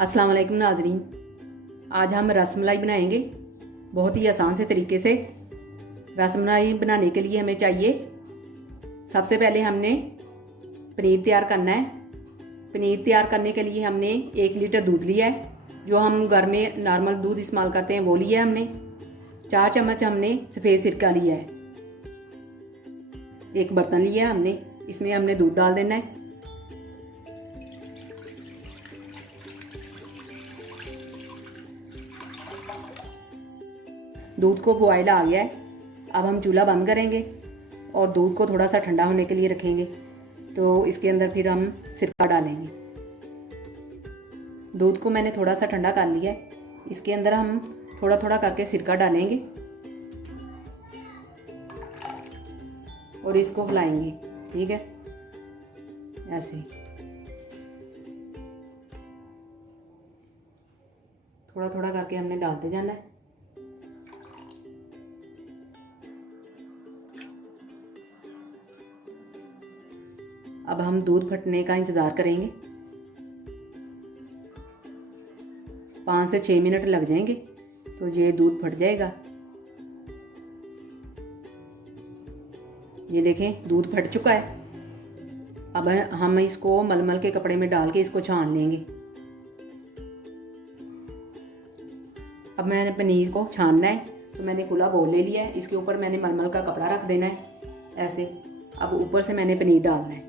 अस्सलाम वालेकुम नाजरीन। आज हम रसमलाई बनाएंगे बहुत ही आसान से तरीके से। रसमलाई बनाने के लिए हमें चाहिए, सबसे पहले हमने पनीर तैयार करना है। पनीर तैयार करने के लिए हमने 1 लीटर दूध लिया है, जो हम घर में नॉर्मल दूध इस्तेमाल करते हैं वो लिया है हमने। 4 चम्मच हमने सफ़ेद सिरका लिया है। एक बर्तन लिया है हमने, इसमें हमने दूध डाल देना है। दूध को बॉयल आ गया है। अब हम चूल्हा बंद करेंगे और दूध को थोड़ा सा ठंडा होने के लिए रखेंगे। तो इसके अंदर फिर हम सिरका डालेंगे। दूध को मैंने थोड़ा सा ठंडा कर लिया है। इसके अंदर हम थोड़ा थोड़ा करके सिरका डालेंगे और इसको हिलाएंगे। ठीक है, ऐसे थोड़ा थोड़ा करके हमने डालते जाना है। अब हम दूध फटने का इंतज़ार करेंगे। 5 से 6 मिनट लग जाएंगे तो ये दूध फट जाएगा। ये देखें, दूध फट चुका है। अब हम इसको मलमल के कपड़े में डाल के इसको छान लेंगे। अब मैंने पनीर को छानना है तो मैंने खुला बोल ले लिया है। इसके ऊपर मैंने मलमल का कपड़ा रख देना है ऐसे। अब ऊपर से मैंने पनीर डालना है।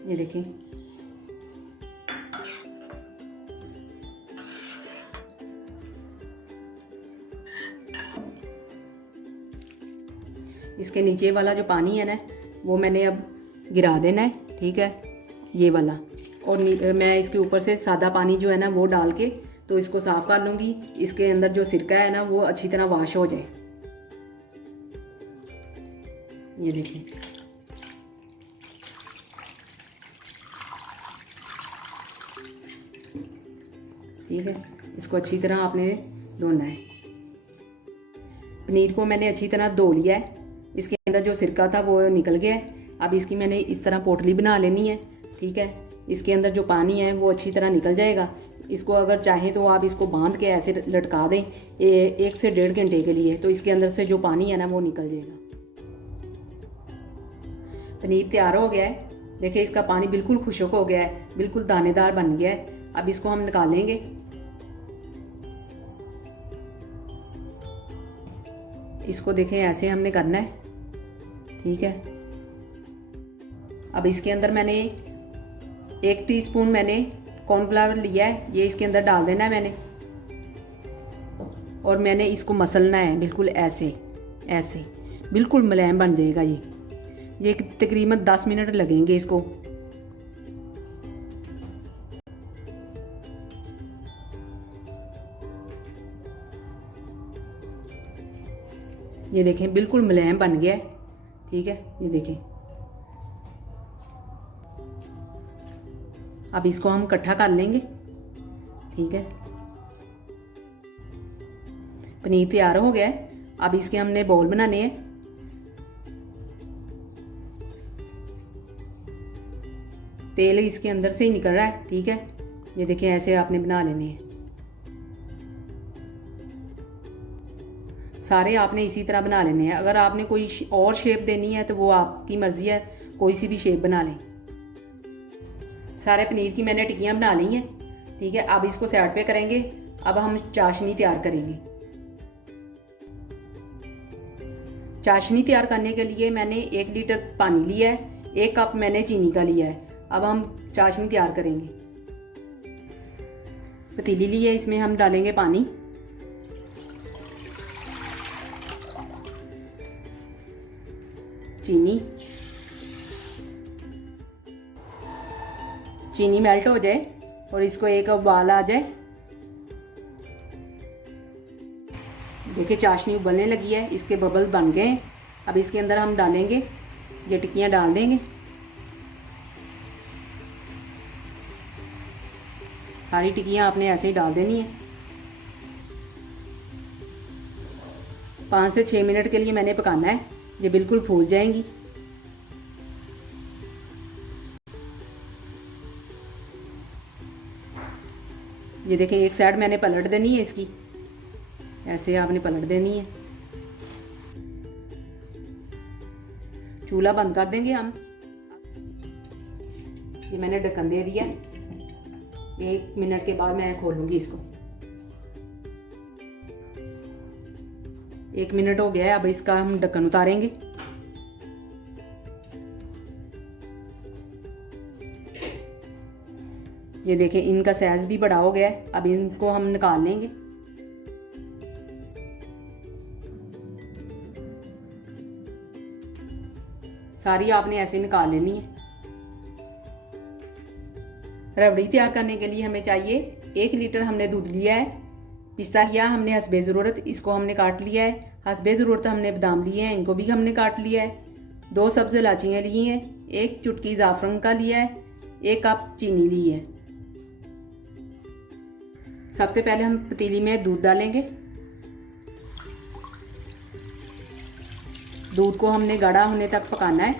ये देखिए, इसके नीचे वाला जो पानी है ना, वो मैंने अब गिरा देना है। ठीक है, ये वाला। और मैं इसके ऊपर से सादा पानी जो है ना वो डाल के तो इसको साफ़ कर लूँगी। इसके अंदर जो सिरका है ना वो अच्छी तरह वॉश हो जाए। ये देखिए, ठीक है, इसको अच्छी तरह आपने धोना है। पनीर को मैंने अच्छी तरह धो लिया है। इसके अंदर जो सिरका था वो निकल गया है। अब इसकी मैंने इस तरह पोटली बना लेनी है। ठीक है, इसके अंदर जो पानी है वो अच्छी तरह निकल जाएगा। इसको अगर चाहें तो आप इसको बांध के ऐसे लटका दें 1 से 1.5 घंटे के लिए, तो इसके अंदर से जो पानी है ना वो निकल जाएगा। पनीर तैयार हो गया है। देखिए, इसका पानी बिल्कुल खुश्क हो गया है, बिल्कुल दानेदार बन गया है। अब इसको हम निकालेंगे। इसको देखें, ऐसे हमने करना है। ठीक है, अब इसके अंदर मैंने 1 टीस्पून मैंने कॉर्नफ्लावर लिया है, ये इसके अंदर डाल देना है मैंने। और मैंने इसको मसलना है बिल्कुल ऐसे ऐसे, बिल्कुल मुलायम बन जाएगा ये तकरीबन 10 मिनट लगेंगे इसको। ये देखें, बिल्कुल मुलायम बन गया है। ठीक है, ये देखें। अब इसको हम इकट्ठा कर लेंगे। ठीक है, पनीर तैयार हो गया है। अब इसके हमने बॉल बनाने हैं। तेल इसके अंदर से ही निकल रहा है। ठीक है, ये देखें, ऐसे आपने बना लेने हैं सारे। आपने इसी तरह बना लेने हैं। अगर आपने कोई और शेप देनी है तो वो आपकी मर्ज़ी है, कोई सी भी शेप बना लें। सारे पनीर की मैंने टिक्कियाँ बना ली हैं। ठीक है, अब इसको साइड पे करेंगे। अब हम चाशनी तैयार करेंगे। चाशनी तैयार करने के लिए मैंने 1 लीटर पानी लिया है, 1 कप मैंने चीनी का लिया है। अब हम चाशनी तैयार करेंगे। पतीली ली है, इसमें हम डालेंगे पानी। चीनी मेल्ट हो जाए और इसको एक उबाल आ जाए। देखिए, चाशनी उबलने लगी है, इसके बबल्स बन गए। अब इसके अंदर हम डालेंगे, ये टिक्कियाँ डाल देंगे। सारी टिक्कियाँ आपने ऐसे ही डाल देनी है। 5 से 6 मिनट के लिए मैंने पकाना है, ये बिल्कुल फूल जाएंगी। ये देखें, एक साइड मैंने पलट देनी है इसकी, ऐसे आपने पलट देनी है। चूल्हा बंद कर देंगे हम। ये मैंने ढक्कन दे दिया, 1 मिनट के बाद मैं खोलूंगी इसको। 1 मिनट हो गया है, अब इसका हम ढक्कन उतारेंगे। ये देखें, इनका साइज भी बड़ा हो गया है, अब इनको हम निकाल लेंगे। सारी आपने ऐसे निकाल लेनी है। रबड़ी तैयार करने के लिए हमें चाहिए 1 लीटर हमने दूध लिया है, पिस्ता लिया हमने हस्बे ज़रूरत, इसको हमने काट लिया है। हस्बे ज़रूरत हमने बादाम लिए हैं, इनको भी हमने काट लिया है। 2 सब्ज़ इलायचियाँ ली हैं, 1 चुटकी ज़ाफ़रान का लिया है, 1 कप चीनी ली है। सबसे पहले हम पतीली में दूध डालेंगे। दूध को हमने गाढ़ा होने तक पकाना है।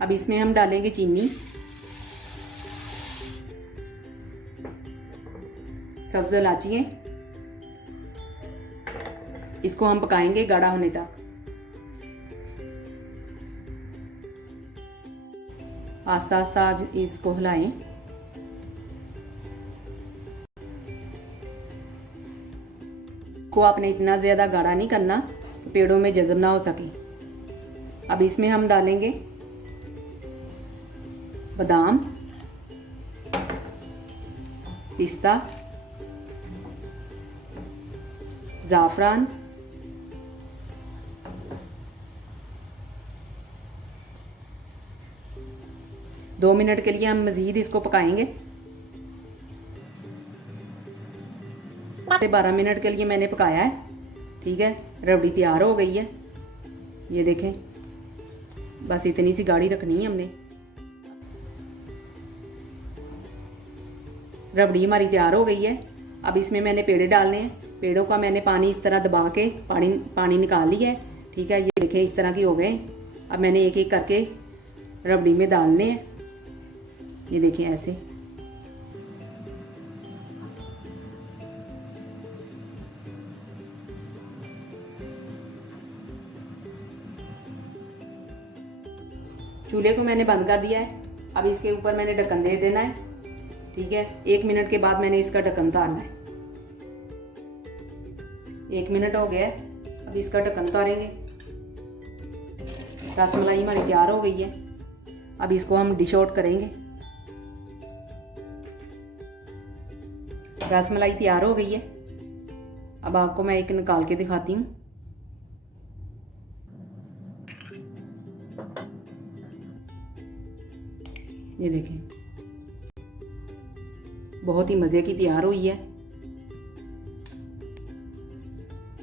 अब इसमें हम डालेंगे चीनी, सब्ज़ इलायचियाँ, इसको हम पकाएंगे गाढ़ा होने तक। आस्ता आस्ता आप इसको हिलाएं। को आपने इतना ज़्यादा गाढ़ा नहीं करना कि पेड़ों में जज़ब ना हो सके। अब इसमें हम डालेंगे बादाम, पिस्ता, ज़ाफ़रान, दो मिनट के लिए हम मज़ीद इसको पकाएंगे। 12 मिनट के लिए मैंने पकाया है। ठीक है, रबड़ी तैयार हो गई है। ये देखें, बस इतनी सी गाढ़ी रखनी है हमने। रबड़ी हमारी तैयार हो गई है। अब इसमें मैंने पेड़े डालने हैं। पेड़ों का मैंने पानी इस तरह दबा के पानी निकाल लिया है। ठीक है, ये देखें, इस तरह के हो गए। अब मैंने एक एक करके रबड़ी में डालने हैं। ये देखें ऐसे। चूल्हे को मैंने बंद कर दिया है। अब इसके ऊपर मैंने ढक्कन दे देना है। ठीक है, 1 मिनट के बाद मैंने इसका ढक्कन उतारना है। 1 मिनट हो गया है, अब इसका ढक्कन उतारेंगे। रसमलाई हमारी तैयार हो गई है। अब इसको हम डिश आउट करेंगे। रसमलाई तैयार हो गई है। अब आपको मैं एक निकाल के दिखाती हूँ। ये देखें, बहुत ही मज़े की तैयार हुई है।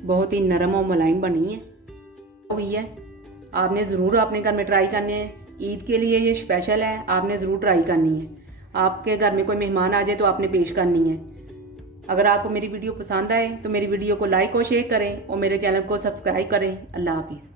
बहुत ही नरम और मुलायम बनी है हुई है। आपने ज़रूर अपने घर में ट्राई करने हैं। ईद के लिए ये स्पेशल है, आपने ज़रूर ट्राई करनी है। आपके घर में कोई मेहमान आ जाए तो आपने पेश करनी है। अगर आपको मेरी वीडियो पसंद आए तो मेरी वीडियो को लाइक और शेयर करें और मेरे चैनल को सब्सक्राइब करें। अल्लाह हाफिज़।